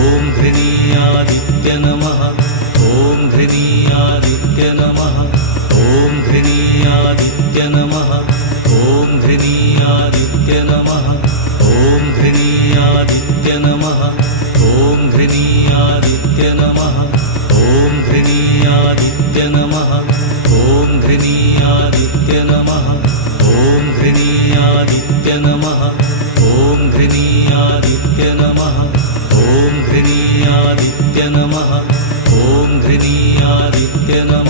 ॐ घृणीयादित्य नमः ॐ घृणीयादित्य नमः ॐ घृणीयादित्य नमः ॐ घृणीयादित्य नमः ॐ घृणीयादित्य नमः ॐ घृणीयादित्य नमः ॐ घृणीयादित्य नमः ॐ घृणीयादित्य नमः ॐ घृणीयादित्य नमः ॐ घृणीयादित्य नमः ॐ घृणीयादित्य नमः ॐ घृणीयादित्य नमः